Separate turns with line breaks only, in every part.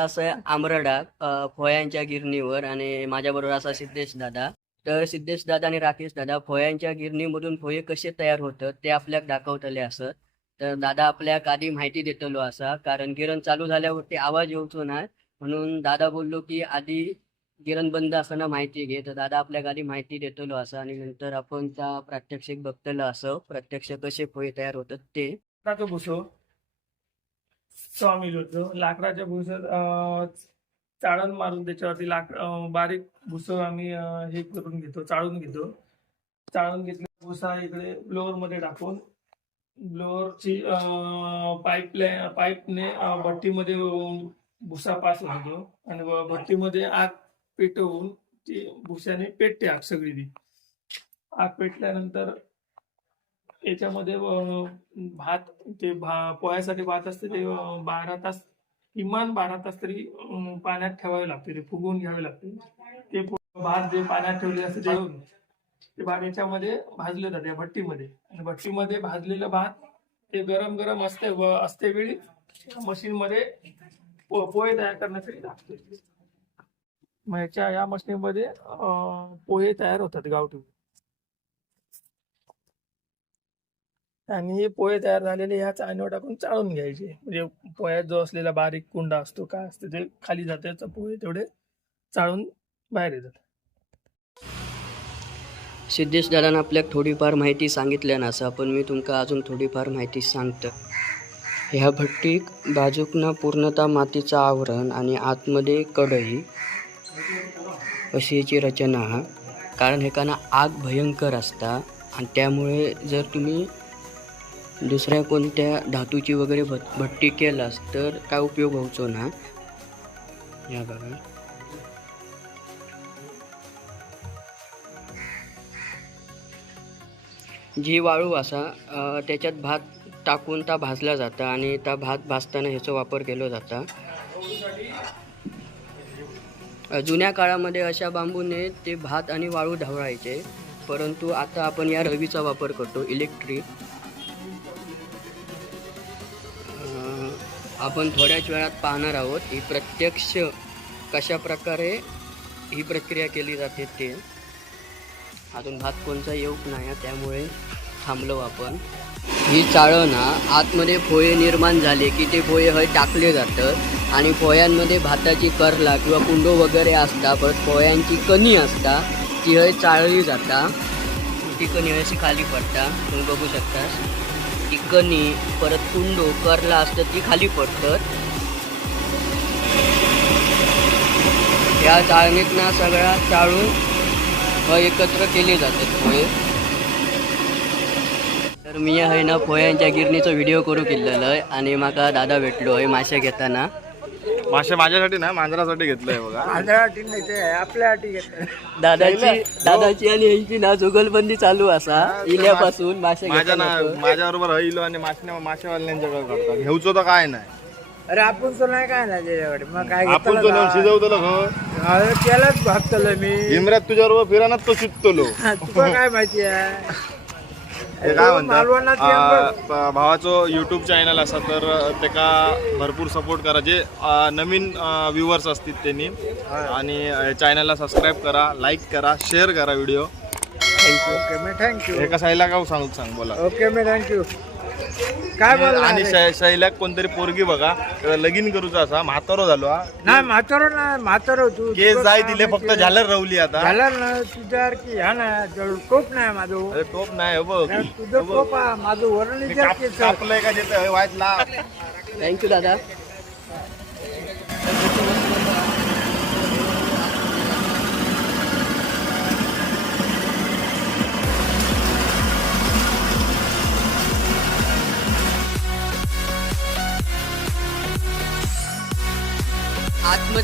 असं आमरडा फोयांच्या गिरणीवर आणि माझ्याबरोबर असा सिद्धेश दादा. तर सिद्धेश दादा आणि राकेश दादा फोयांच्या गिरणीमधून फोये कसे तयार होतं ते आपल्याक दाखवतले असत तर दादा आपल्याक आधी माहिती देतलो असा कारण गिरण चालू झाल्यावरती आवाज येऊचो ना. म्हणून दादा बोललो की आधी गिरण बंद असताना माहिती घे. तर दादा आपल्याक आधी माहिती देतलो असा आणि नंतर आपण त्या प्रात्यक्षिक बघतलं असं प्रत्यक्ष कसे फोये तयार होतात ते.
स्वामी होतो लाकडाच्या भुसात चाळण मारून त्याच्यावरती लाकड बारीक भुसं आम्ही हे करून घेतो चाळून घेतो. चाळून घेतले भुसा इकडे ब्लोअरमध्ये टाकून ब्लोअरची पाईप पाईपने भट्टीमध्ये भुसा पास होतो. आणि भट्टीमध्ये आग पेटवून ती भुसाने पेटते आग सगळी ती आग पेटल्यानंतर याच्यामध्ये भात ते भा पोह्यासाठी भात असते ते बारा तास किमान बारा तास तरी पाण्यात ठेवावे लागते ते फुगवून घ्यावे लागते. ते भात जे पाण्यात ठेवले असते ते ते भात याच्यामध्ये भाजले जाते भट्टीमध्ये. आणि भट्टीमध्ये भाजलेलं भात ते गरम गरम असते व असते वेळी मशीन मध्ये पो- पोहे तयार करण्यासाठी लागते. मग याच्या या मशीनमध्ये पोहे तयार होतात गावठी. आणि हे पोहे तयार झालेले ह्या चाळणीवर टाकून चाळून घ्यायचे. म्हणजे पोह्यात जो असलेला बारीक कुंडा असतो काय असते ते खाली जाते पोहे तेवढे चाळून बाहेर येतात.
सिद्धेश दादानं आपल्याक थोडीफार माहिती सांगितल्या ना असं पण मी तुमका अजून थोडीफार माहिती सांगतो. ह्या भट्टीक बाजूकनं पूर्णतः मातीचं आवरण आणि आतमध्ये कढई अशी याची रचना. हा कारण हेकाना आग भयंकर असता आणि त्यामुळे जर तुम्ही दुसऱ्या कोणत्या धातूची वगैरे भट भट्टी केलास तर काय उपयोग होवचो ना? या बघा. जी वाळू असा त्याच्यात भात टाकून ता भाजला जाता आणि त्या भात भाजताना ह्याचा वापर केला जाता. जुन्या काळामध्ये अशा बांबूने ते भात आणि वाळू ढवळायचे परंतु आता आपण या रवीचा वापर करतो इलेक्ट्रिक आपण थोड्याच वेळात पाहणार आहोत ही प्रत्यक्ष कशा प्रकारे ही प्रक्रिया केली जाते ते. अजून भात कोणचा येऊक नाही आहे, त्यामुळे थांबलो आपण. ही चाळण आतमध्ये पोहे निर्माण झाले की ते पोहे हय टाकले जातात आणि पोह्यांमध्ये भाताची करला किंवा कुंडो वगैरे असता परत पोह्यांची कणी असता ती हय चाळली जाता. ती कणी अशी खाली पडता तुम्ही बघू शकता. ती कणी परत कुंडो करला असतं ती खाली पडतात या चाळणीतना सगळ्या चाळून व एकत्र केले जातात पोहे. तर मी आहे ना पोह्यांच्या गिरणीचा व्हिडिओ करू केलेलं आहे आणि माका दादा भेटलो आहे मासे घेताना.
मासे माझ्यासाठी ना मांजरासाठी घेतलंय बघा.
आंध्रासाठी नाही ते आपल्यासाठी घेतात
दादाची दादाची आणि यांची ना जुगलबंदी चालू असा. इल्यापासून मासे
माझ्या ना
घेताना
माझ्या बरोबर हईलो आणि मासे मासेवाल्यांच्याकडे करतात. घेऊचो तर काय नाही.
अरे आपण तो नाही काय नाही त्याच्याकडे. मग काय
आपण तो नेऊन शिजवतलो हो
त्यालाच भागतलो मी.
इमऱ्यात तुझ्या बरोबर फिरानाच तो शिकतलो.
तुला काय माहिती आहे?
ते काय म्हणतात? भावाचो युट्यूब चॅनल असा तर तेका भरपूर सपोर्ट करा. जे नवीन व्ह्युअर्स असतील त्यांनी. आणि चॅनलला सबस्क्राईब करा लाईक करा शेअर करा व्हिडिओ
ओके मी थँक्यू
एका साईला का सांगू सांग बोला.
ओके मी थँक्यू काय बोलला
आणि शै- शैल्याक कोणतरी पोरगी बघा तर लगीन करूचा असा म्हातारो झालो हा.
नाही म्हातारो ना म्हातारो तू
केस
तुझं
जाय तिले फक्त? झालर रवली आता.
झालं ना तुझ्यासारखी ह्या ना जवळ कोप नाही माझं.
अरे टोप नाही हो बघ.
नाही, तुझं कोप आहे, माझं वरण
मी
विचार
काप-
केस
कापलंय का देत वाईट ला.
थँक्यू दादा.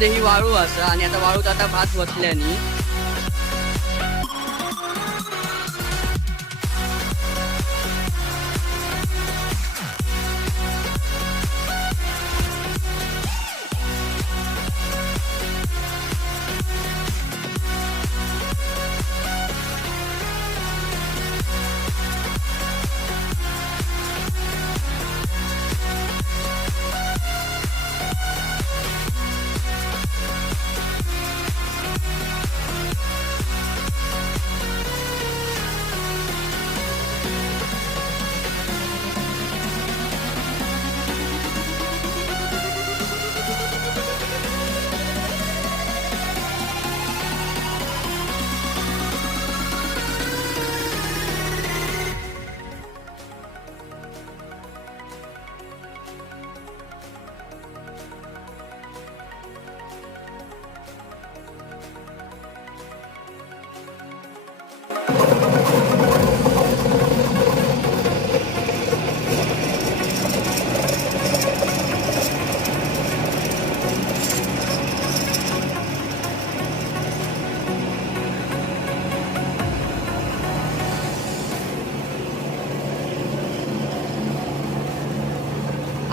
ही वाळू असं आणि आता वाळूत आता भात वसल्याने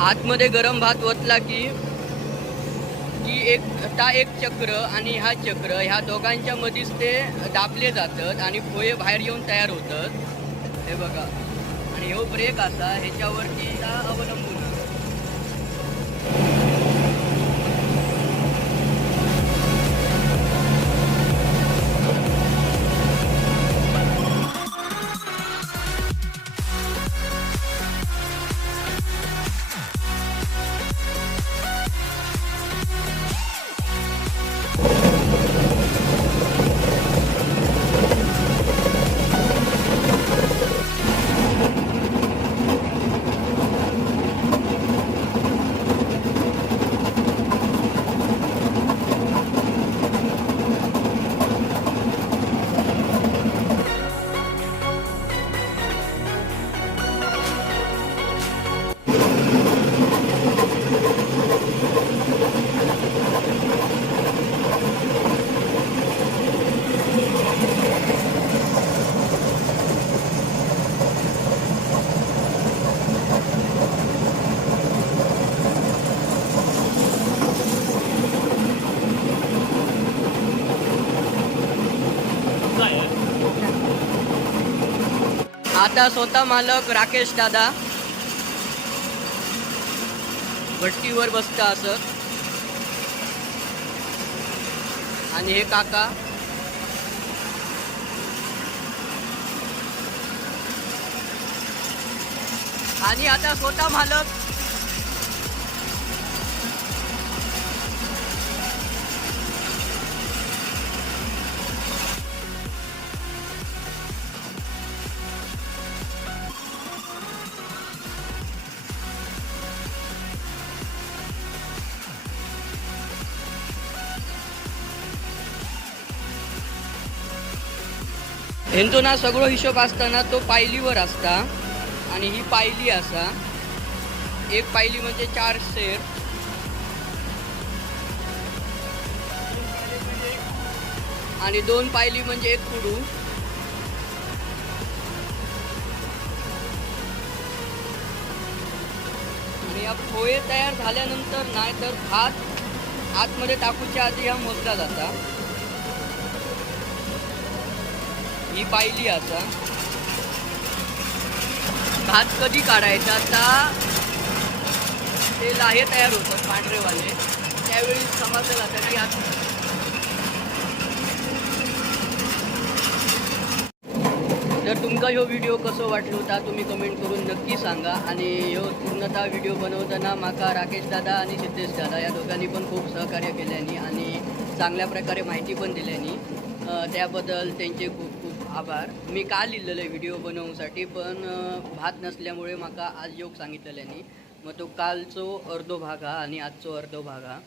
आतमध्ये गरम भात ओतला की की एक ता एक चक्र आणि हा चक्र ह्या दोघांच्या मधीच ते दाबले जातात आणि पोहे बाहेर येऊन तयार होतात. हे बघा. आणि ह्यो ब्रेक असा ह्याच्यावरती आता स्वतः मालक राकेश दादा. भट्टीवर बसता असत आणि हे काका. आणि आता स्वतः मालक हेंचो ना सगळो हिशोब असताना तो पायलीवर असता. आणि ही पायली असा. एक पायली म्हणजे चार शेर. आणि दोन पायली म्हणजे एक कुडू. आणि या पोहे तयार झाल्यानंतर नाही तर भात. आतमध्ये टाकूच्या आधी हा मोजला जाता ही पाहिली आता. भात कधी काढायचा? आता ते लाहे तयार होतात पांढरेवाले. त्यावेळी समजलं जातं की आता जर तुमका ह्यो व्हिडिओ कसो वाटलो ता तुम्ही कमेंट करून नक्की सांगा. आणि ह्यो पूर्णतः व्हिडिओ बनवताना माका राकेश दादा आणि सिद्धेश दादा या दोघांनी पण खूप सहकार्य केल्यानी आणि चांगल्या प्रकारे माहिती पण दिल्यानी. त्याबद्दल त्यांचे खूप आभार. मी काल लिहिलेलं व्हिडिओ बनवूसाठी पण भात नसल्यामुळे माका आज योग सांगितलेल्यानी. मग तो कालचो अर्धो भाग हा आणि आजचो अर्धो भाग हा.